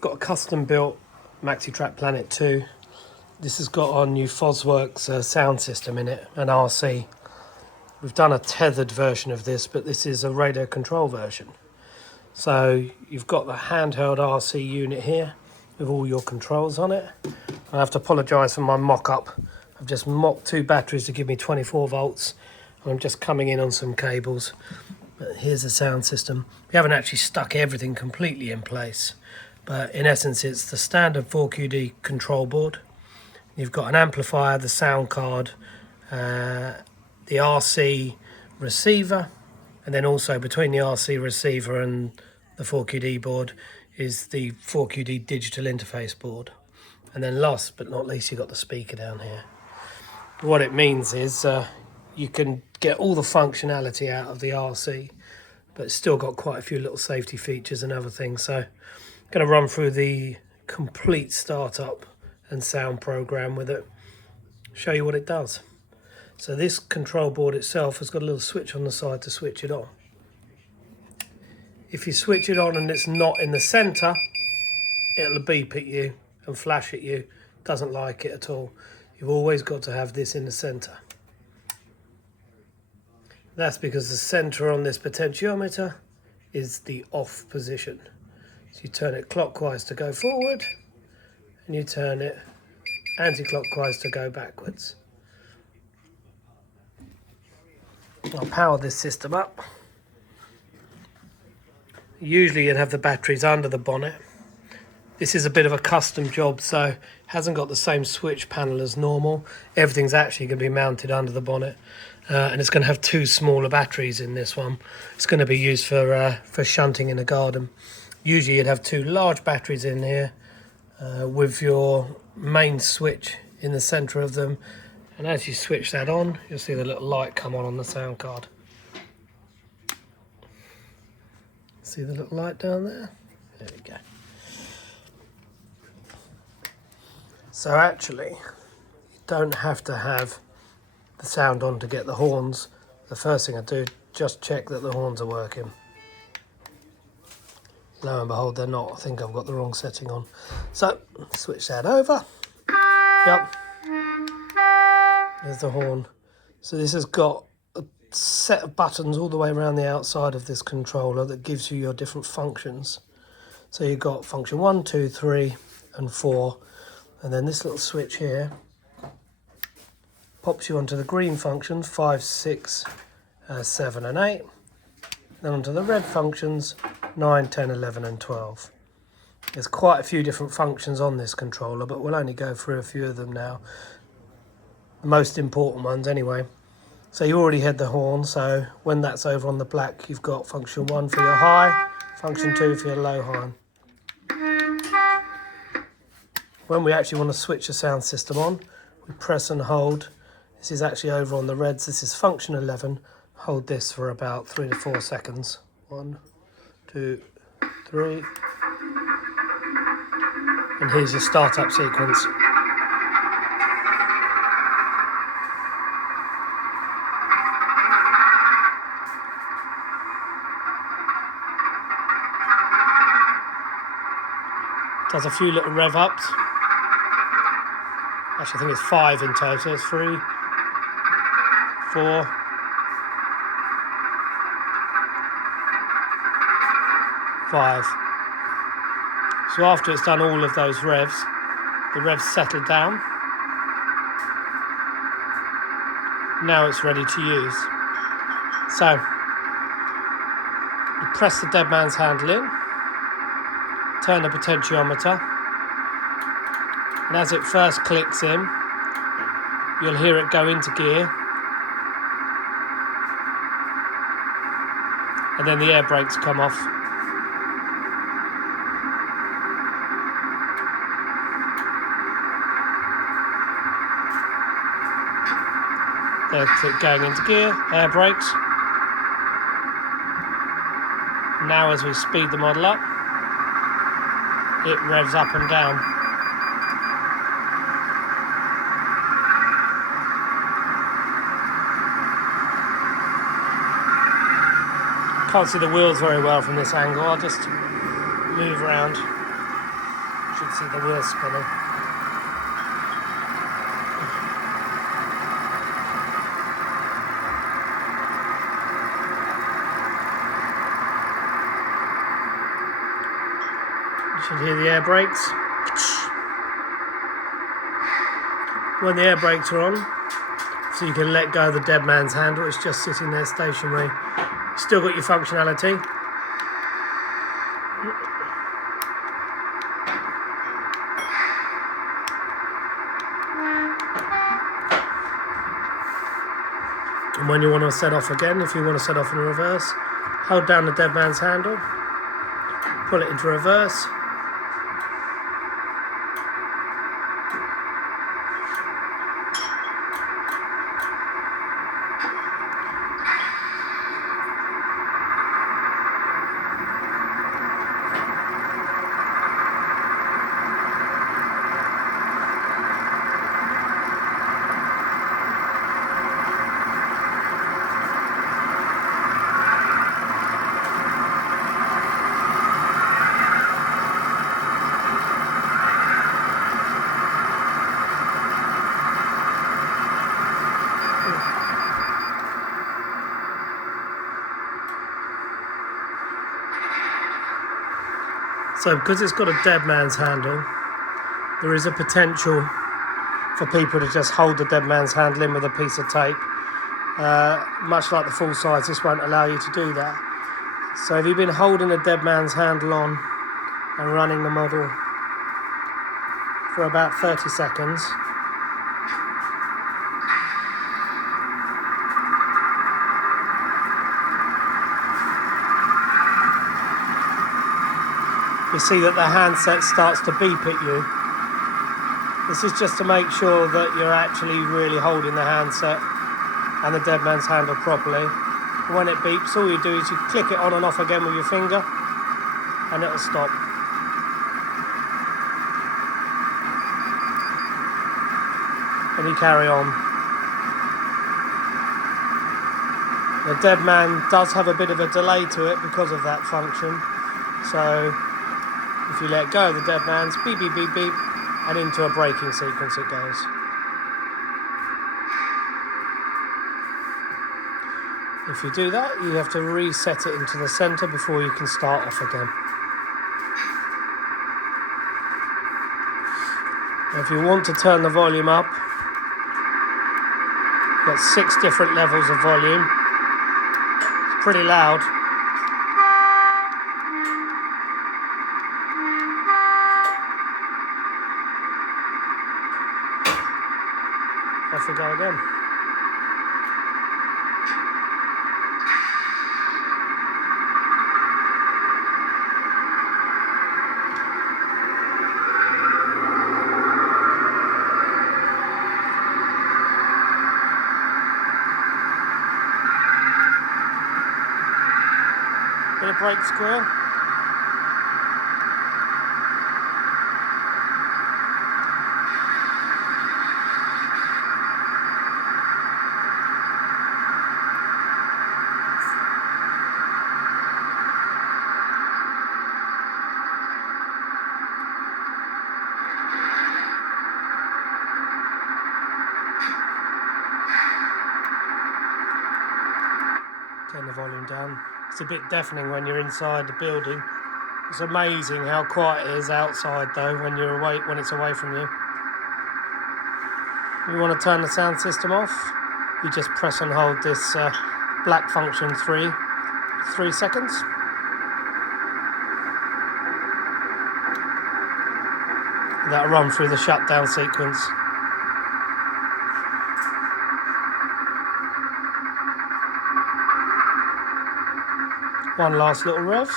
Got a custom built Maxitrak Planet 2. This has got our new Fosworks sound system in it, an RC. We've done a tethered version of this, but this is a radio control version. So you've got the handheld RC unit here with all your controls on it. I have to apologise for my mock-up. I've just mocked 2 batteries to give me 24 volts. And I'm just coming in on some cables. But here's the sound system. We haven't actually stuck everything completely in place. But in essence, it's the standard 4QD control board. You've got an amplifier, the sound card, the RC receiver, and then also between the RC receiver and the 4QD board is the 4QD digital interface board. And then last but not least, you've got the speaker down here. What it means is you can get all the functionality out of the RC, but it's still got quite a few little safety features and other things. So I'm going to run through the complete startup and sound program with it, show you what it does. So this control board itself has got a little switch on the side to switch it on. If you switch it on and it's not in the center, it'll beep at you and flash at you. Doesn't like it at all. You've always got to have this in the center. That's because the center on this potentiometer is the off position. So you turn it clockwise to go forward, and you turn it anti-clockwise to go backwards. I'll power this system up. Usually you'd have the batteries under the bonnet. This is a bit of a custom job, so it hasn't got the same switch panel as normal. Everything's actually going to be mounted under the bonnet, and it's going to have 2 smaller batteries in this one. It's going to be used for shunting in a garden. Usually you'd have 2 large batteries in here with your main switch in the center of them, and as you switch that on, you'll see the little light come on the sound card. See the little light down there? There we go. So actually, you don't have to have the sound on to get the horns. The first thing I do, just check that the horns are working. Lo and behold, they're not. I think I've got the wrong setting on. So, switch that over. Yep. There's the horn. So this has got a set of buttons all the way around the outside of this controller that gives you your different functions. So you've got function 1, 2, 3 and 4. And then this little switch here pops you onto the green functions, 5, 6, 7 and 8. Then onto the red functions, 9, 10, 11 and 12. There's quite a few different functions on this controller, but we'll only go through a few of them now. The most important ones anyway. So you already had the horn, so when that's over on the black, you've got function 1 for your high, function 2 for your low high. When we actually want to switch the sound system on, we press and hold. This is actually over on the reds. This is function 11. Hold this for about 3 to 4 seconds. 1, 2, 3. And here's your startup sequence. Does a few little rev ups. Actually, I think it's 5 in total. It's 3, 4, 5. So after it's done all of those revs, the revs settle down. Now it's ready to use. So you press the dead man's handle in, turn the potentiometer, and as it first clicks in, you'll hear it go into gear, and then the air brakes come off. They're going into gear, air brakes. Now as we speed the model up, it revs up and down. Can't see the wheels very well from this angle. I'll just move around. should see the wheel spinning. You should hear the air brakes. When the air brakes are on, so you can let go of the dead man's handle, it's just sitting there stationary. Still got your functionality. And when you want to set off again, if you want to set off in reverse, hold down the dead man's handle, pull it into reverse. So because it's got a dead man's handle, there is a potential for people to just hold the dead man's handle in with a piece of tape. Much like the full size, this won't allow you to do that. So if you've been holding the dead man's handle on and running the model for about 30 seconds, you see that the handset starts to beep at you. This is just to make sure that you're actually really holding the handset and the dead man's handle properly. And when it beeps, all you do is you click it on and off again with your finger and it'll stop. And you carry on. The dead man does have a bit of a delay to it because of that function. So if you let go of the dead man's, beep, beep, beep, beep, and into a braking sequence it goes. If you do that, you have to reset it into the centre before you can start off again. Now, if you want to turn the volume up, you've got 6 different levels of volume. It's pretty loud. Off we go again. Bit of brake squirrel. Turn the volume down. It's a bit deafening when you're inside the building. It's amazing how quiet it is outside though when you're away, when it's away from you. You want to turn the sound system off, you just press and hold this black function 3 seconds. That'll run through the shutdown sequence. One last little rev.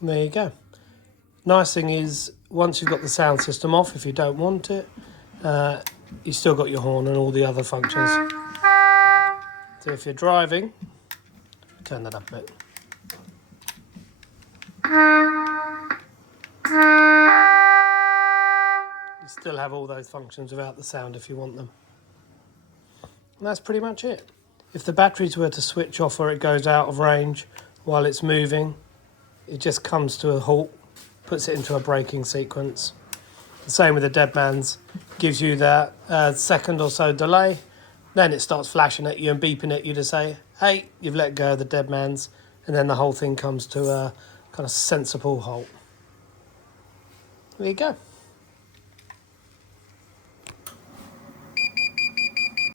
And there you go. Nice thing is, once you've got the sound system off, if you don't want it, you've still got your horn and all the other functions. So if you're driving, turn that up a bit. You still have all those functions without the sound if you want them. And that's pretty much it. If the batteries were to switch off or it goes out of range while it's moving, it just comes to a halt, puts it into a braking sequence. The same with the dead man's, gives you that second or so delay, then it starts flashing at you and beeping at you to say, hey, you've let go of the dead man's, and then the whole thing comes to a kind of sensible halt. There you go.